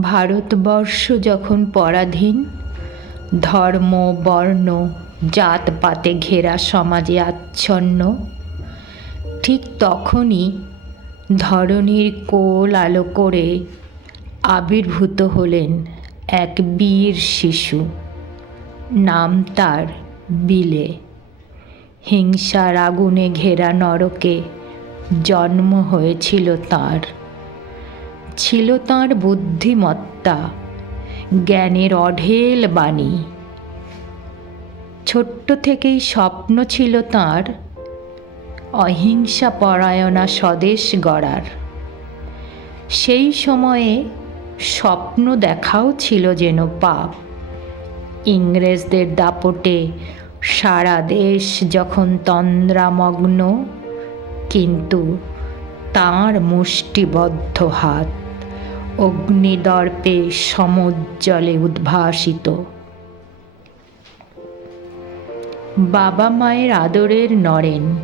ভারতবর্ষ যখন পরাধীন, ধর্ম বর্ণ জাতপাতে ঘেরা সমাজে আচ্ছন্ন, ঠিক তখনই ধরণীর কোল আলো করে আবির্ভূত হলেন এক বীর শিশু। নাম তার বিলে। হিংসার আগুনে ঘেরা নরকে জন্ম হয়েছিল তাঁর। ছিল তাঁর বুদ্ধিমত্তা, জ্ঞানের অঢেল বাণী। ছোট্ট থেকেই স্বপ্ন ছিল তাঁর অহিংসা পরায়ণা স্বদেশ গড়ার। সেই সময়ে স্বপ্ন দেখাও ছিল যেন পাপ। ইংরেজদের দাপটে সারা দেশ যখন তন্দ্রামগ্ন, কিন্তু তাঁর মুষ্টিবদ্ধ হাত অগ্নিদর্পে সমুজ্জ্বলে উদ্ভাসিত। বাবা মায়ের আদরের নরেন,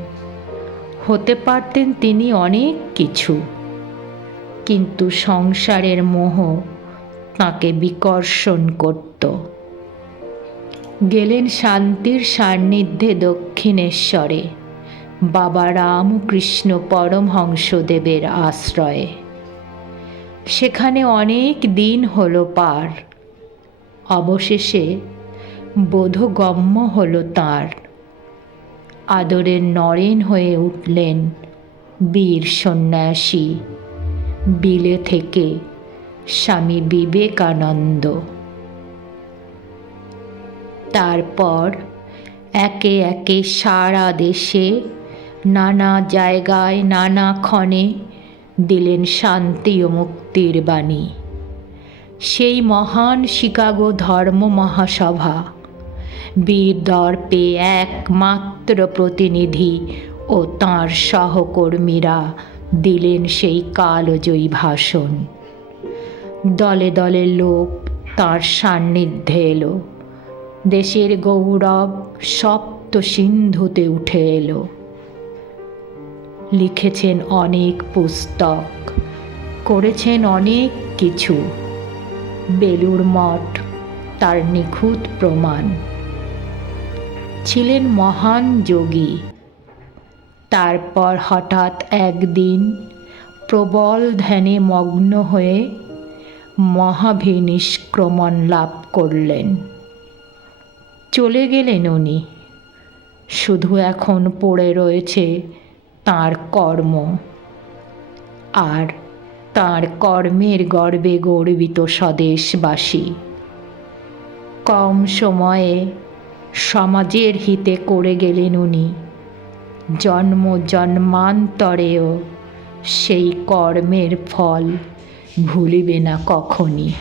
হতে পারতেন তিনি অনেক কিছু, কিন্তু সংসারের মোহ তাঁকে বিকর্ষণ করত। গেলেন শান্তির সান্নিধ্যে দক্ষিণেশ্বরে বাবা রামকৃষ্ণ পরমহংসদেবের আশ্রয়ে। সেখানে অনেক দিন হলো পার। অবশেষে বোধগম্য হলো তাঁর। আদরের নরেন হয়ে উঠলেন বীর সন্ন্যাসী, বিলে থেকে স্বামী বিবেকানন্দ। তারপর একে একে সারা দেশে নানা জায়গায় নানা ক্ষণে দিলেন শান্তি ও মুক্তির বাণী। সেই মহান শিকাগো ধর্ম মহাসভা, বীর দর্পে একমাত্র প্রতিনিধি ও তাঁর সহকর্মীরা দিলেন সেই কালজয়ী ভাষণ। দলে দলে লোক তাঁর সান্নিধ্যে এলো। দেশের গৌরব সপ্ত সিন্ধুতে উঠে এলো। লিখেছেন অনেক পুস্তক, করেছেন অনেক কিছু। বেলুড় মঠ তার নিখুঁত প্রমাণ। ছিলেন মহান যোগী। তারপর হঠাৎ একদিন প্রবল ধ্যানে মগ্ন হয়ে মহাভিনিষ্ক্রমণ লাভ করলেন। চলে গেলেন উনি। শুধু এখন পড়ে রয়েছে তাঁর কর্ম, আর তাঁর কর্মের গর্বে গর্বিত স্বদেশবাসী। কম সময়ে সমাজের হিতে করে গেলেন উনি। জন্ম জন্মান্তরেও সেই কর্মের ফল ভুলিবে না কখনই।